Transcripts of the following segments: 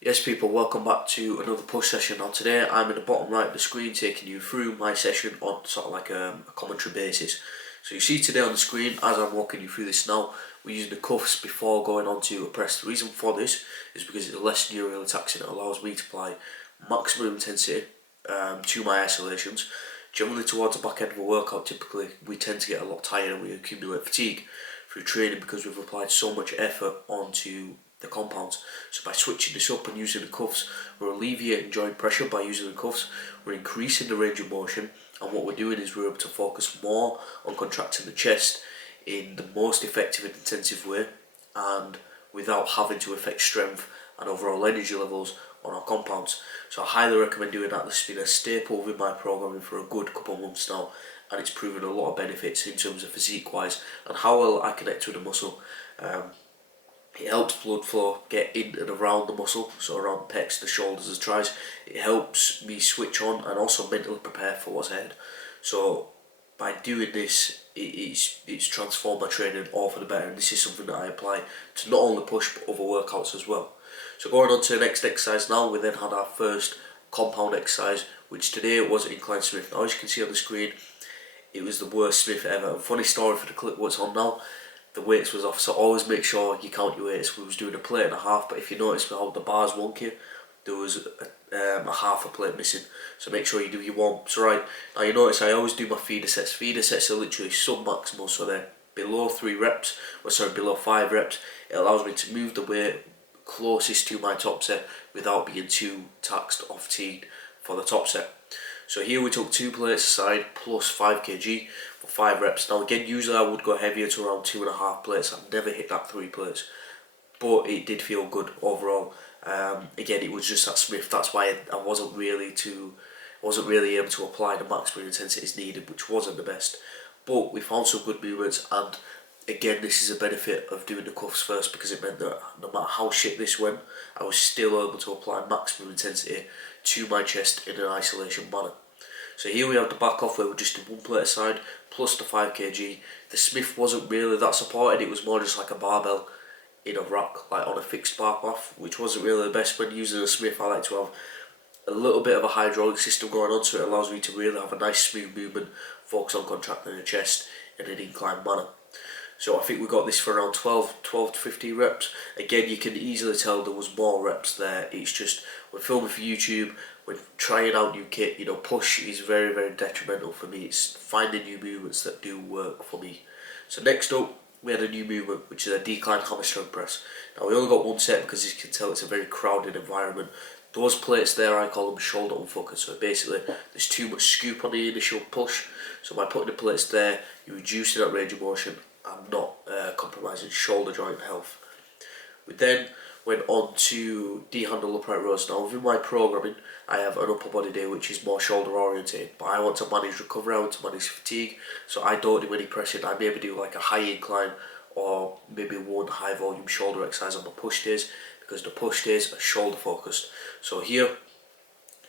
Yes people, welcome back to another push session. Now today I'm in the bottom right of the screen taking you through my session on sort of like a commentary basis. So you see today on the screen, as I'm walking you through this now, we're using the cuffs before going on to a press. The reason for this is because it's less neural taxing. It allows me to apply maximum intensity to my isolations. Generally towards the back end of a workout, typically we tend to get a lot tired and we accumulate fatigue through training because we've applied so much effort onto the compounds. So by switching this up and using the cuffs, we're alleviating joint pressure by using the cuffs, we're increasing the range of motion, and what we're doing is we're able to focus more on contracting the chest in the most effective and intensive way, and without having to affect strength and overall energy levels on our compounds. So I highly recommend doing that. This has been a staple within my programming for a good couple of months now, and it's proven a lot of benefits in terms of physique wise and how well I connect with the muscle. It helps blood flow get in and around the muscle, so around the pecs, the shoulders, the tries. It helps me switch on and also mentally prepare for what's ahead. So by doing this, it's transformed my training all for the better, and this is something that I apply to not only push but other workouts as well. So going on to the next exercise now, we then had our first compound exercise, which today was incline Smith. Now as you can see on the screen, it was the worst Smith ever. And funny story for the clip what's on now, the weights was off, so always make sure you count your weights. We was doing a plate and a half, but if you notice how the bar's wonky, there was a half a plate missing, so make sure you do your warm-ups right. Now you notice I always do my feeder sets. Feeder sets are literally sub-maximal, so they're below 3 reps, or sorry, below 5 reps. It allows me to move the weight closest to my top set without being too taxed or fatigued for the top set. So here we took 2 plates aside plus 5 kg for 5 reps. Now again, usually I would go heavier to around 2.5 plates. I've never hit that 3 plates, but it did feel good overall. Again, it was just that Smith. That's why I wasn't really able to apply the maximum intensities needed, which wasn't the best. But we found some good movements, and again, this is a benefit of doing the cuffs first, because it meant that no matter how shit this went, I was still able to apply maximum intensity to my chest in an isolation manner. So here we have the back off where we just did 1 plate aside plus the 5 kg. The Smith wasn't really that supported, it was more just like a barbell in a rack, like on a fixed bar path, which wasn't really the best. When using a Smith, I like to have a little bit of a hydraulic system going on, so it allows me to really have a nice smooth movement, focus on contracting the chest in an inclined manner. So I think we got this for around 12 to 15 reps. Again, you can easily tell there was more reps there. It's just, we're filming for YouTube, we're trying out new kit, push is very, very detrimental for me. It's finding new movements that do work for me. So next up, we had a new movement, which is a decline hamstring press. Now we only got 1 set because you can tell it's a very crowded environment. Those plates there, I call them shoulder unfocused. So basically, there's too much scoop on the initial push. So by putting the plates there, you're reducing that range of motion and not compromising shoulder joint health. We then went on to D-handle upright rows. Now within my programming, I have an upper body day which is more shoulder oriented, but I want to manage recovery, I want to manage fatigue, so I don't do any pressing. I maybe do like a high incline or maybe 1 high volume shoulder exercise on my push days, because the push days are shoulder focused. So here,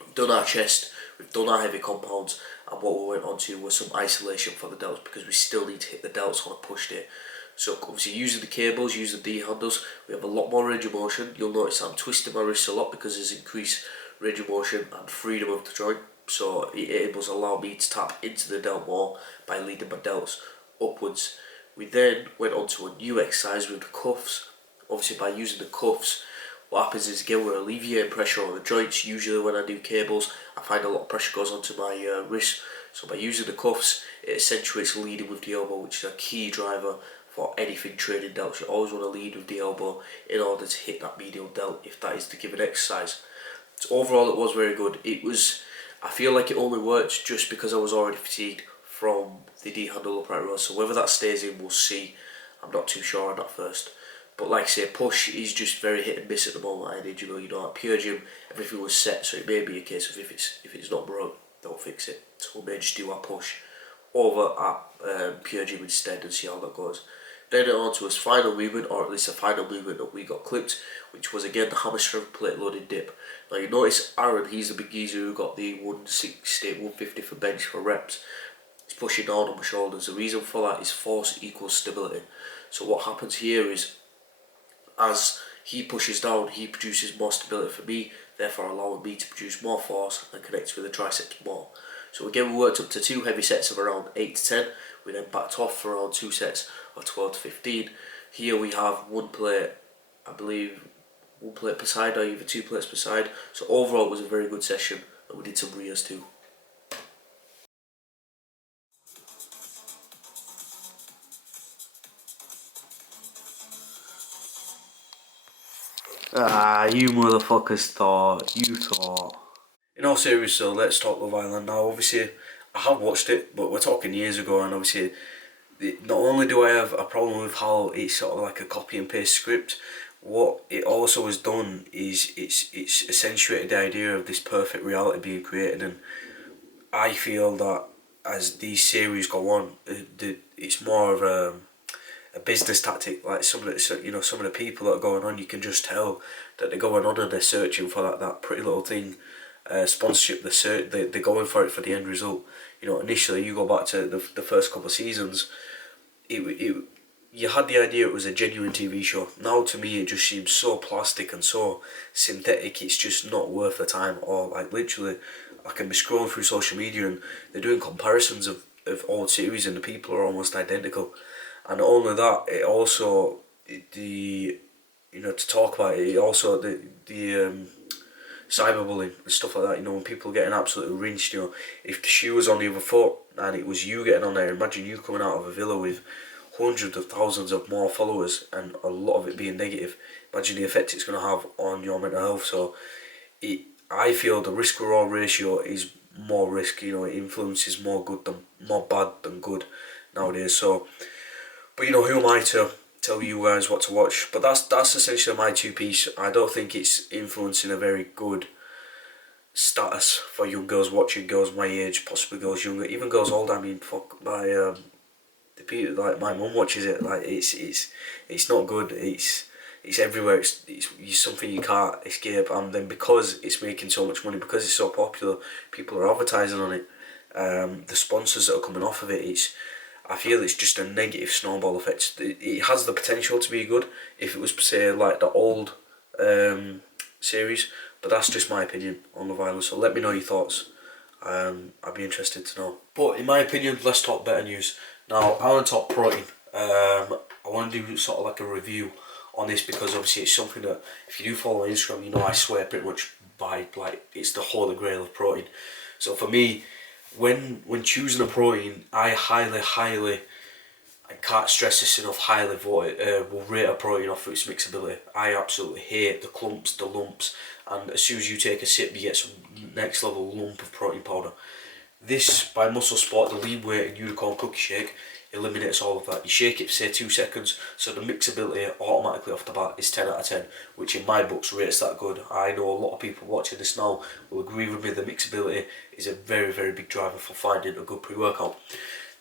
we've done our chest, we've done our heavy compounds, and what we went on to was some isolation for the delts, because we still need to hit the delts on a push day. So obviously using the cables, using the D-handles, we have a lot more range of motion. You'll notice I'm twisting my wrists a lot because there's increased range of motion and freedom of the joint. So it was allow me to tap into the delt more by leading my delts upwards. We then went on to a new exercise with the cuffs. Obviously by using the cuffs, what happens is again we're alleviating pressure on the joints. Usually when I do cables, I find a lot of pressure goes onto my wrist. So by using the cuffs, it accentuates leading with the elbow, which is a key driver for anything training delts. You always want to lead with the elbow in order to hit that medial delt, if that is the given exercise. So overall it was very good. I feel like it only worked just because I was already fatigued from the D-handle upright rows. So whether that stays in, we'll see. I'm not too sure on that first. But like I say, push is just very hit and miss at the moment. I did, at Pure Gym, everything was set, so it may be a case of if it's not broke, don't fix it. So we may just do our push over at Pure Gym instead and see how that goes. Then on to his final movement, or at least a final movement that we got clipped, which was again the hamstring plate loaded dip. Now you notice Aaron, he's the big geezer who got the 160, 150 for bench for reps. He's pushing down on my shoulders. The reason for that is force equals stability. So what happens here is, as Heat pushes down, heat produces more stability for me, therefore allowing me to produce more force and connect with the triceps more. So again, we worked up to 2 heavy sets of around 8 to 10. We then backed off for around 2 sets of 12 to 15. Here we have one plate, I believe, one plate per side or either 2 plates per side. So overall it was a very good session, and we did some rears too. You motherfuckers thought, you thought. In all seriousness though, let's talk Love Island now. Obviously, I have watched it, but we're talking years ago, and obviously, not only do I have a problem with how it's sort of like a copy and paste script, what it also has done is it's accentuated the idea of this perfect reality being created, and I feel that as these series go on, it's more of a business tactic. Like some of the people that are going on, you can just tell that they're going on and they're searching for that pretty little thing, sponsorship. They're going for it for the end result. Initially you go back to the first couple of seasons, you had the idea it was a genuine TV show. Now to me it just seems so plastic and so synthetic. It's just not worth the time. Or like literally, I can be scrolling through social media and they're doing comparisons of old series and the people are almost identical. And not only that, it also to talk about it also the cyberbullying and stuff like that. When people are getting absolutely rinsed. If the shoe was on the other foot and it was you getting on there, imagine you coming out of a villa with hundreds of thousands of more followers and a lot of it being negative. Imagine the effect it's going to have on your mental health. So I feel the risk reward ratio is more risk. It influences more bad than good nowadays. So, but who am I to tell you guys what to watch? But that's essentially my two piece. I don't think it's influencing a very good status for young girls watching, girls my age, possibly girls younger, even girls older. I mean, fuck, the people like my mum watches it. Like it's not good. It's everywhere. It's something you can't escape. And then because it's making so much money, because it's so popular, people are advertising on it. The sponsors that are coming off of it, I feel it's just a negative snowball effect. It has the potential to be good if it was, say, like the old series, but that's just my opinion on Love Island. So let me know your thoughts. I'd be interested to know. But in my opinion, let's talk better news. Now, I want to talk protein. I want to do sort of like a review on this because obviously it's something that if you do follow Instagram, I swear pretty much by, like, it's the holy grail of protein. So for me, when choosing a protein, I highly, I can't stress this enough, highly will rate a protein off its mixability. I absolutely hate the clumps, the lumps, and as soon as you take a sip you get some next level lump of protein powder. This, by Muscle Sport, the lean weight and unicorn cookie shake, eliminates all of that. You shake it for say 2 seconds, so the mixability automatically off the bat is 10 out of 10, which in my books rates that good. I know a lot of people watching this now will agree with me, the mixability is a very, very big driver for finding a good pre-workout.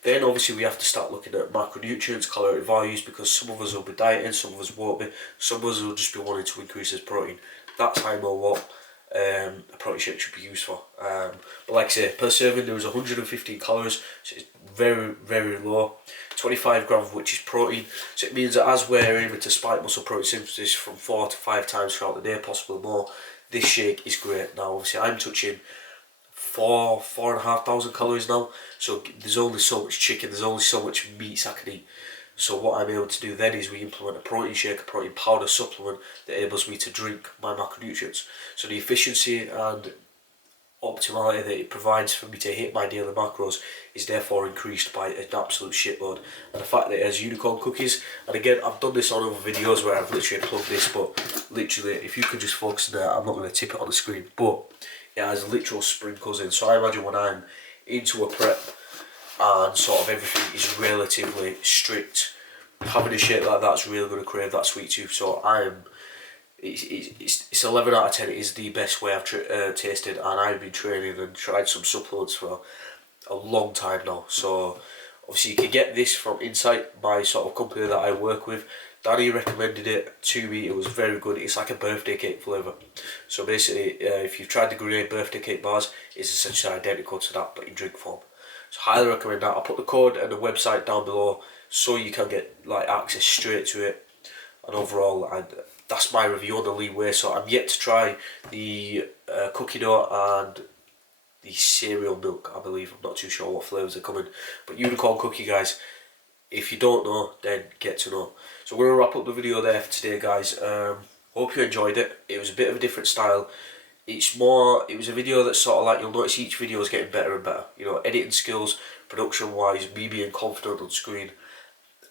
Then obviously we have to start looking at macronutrients, caloric values, because some of us will be dieting, some of us won't be, some of us will just be wanting to increase his protein. That's how I know what a protein shake should be used for. But like I say, per serving there was 115 calories, so it's very, very low. 25 grams of which is protein, so it means that as we're aiming to spike muscle protein synthesis from 4 to 5 times throughout the day, possibly more, this shake is great. Now obviously I'm touching 4,500 calories now, so there's only so much chicken, there's only so much meats I can eat. So what I'm able to do then is we implement a protein shake, a protein powder supplement that enables me to drink my macronutrients. So the efficiency and optimality that it provides for me to hit my daily macros is therefore increased by an absolute shitload. And the fact that it has unicorn cookies, and again I've done this on other videos where I've literally plugged this, but literally if you could just focus on that, I'm not going to tip it on the screen, but it has literal sprinkles in. So I imagine when I'm into a prep and sort of everything is relatively strict, having a shake like that's really going to crave that sweet tooth. So it's 11 out of 10. It is the best way I've tasted, and I've been training and tried some supplements for a long time now. So obviously you can get this from Insight, my sort of company that I work with. Danny recommended it to me, it was very good. It's like a birthday cake flavour. So basically, if you've tried the Gruyere birthday cake bars, it's essentially identical to that but in drink form. So highly recommend that. I'll put the code and the website down below so you can get like access straight to it. And overall, that's my review on the WHEYS. So I'm yet to try the cookie dough and the cereal milk, I believe. I'm not too sure what flavours are coming. But unicorn cookie, guys, if you don't know, then get to know. So we're going to wrap up the video there for today, guys. Hope you enjoyed it. It was a bit of a different style. It was a video that's sort of like, you'll notice each video is getting better and better. You know, editing skills, production wise, me being confident on screen.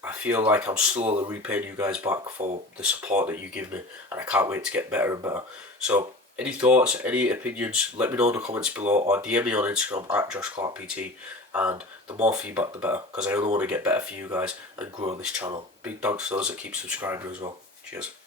I feel like I'm slowly repaying you guys back for the support that you give me, and I can't wait to get better and better. So any thoughts, any opinions, let me know in the comments below, or DM me on Instagram at JoshClarkPT, and the more feedback the better, because I only want to get better for you guys and grow this channel. Big thanks to those that keep subscribing as well. Cheers.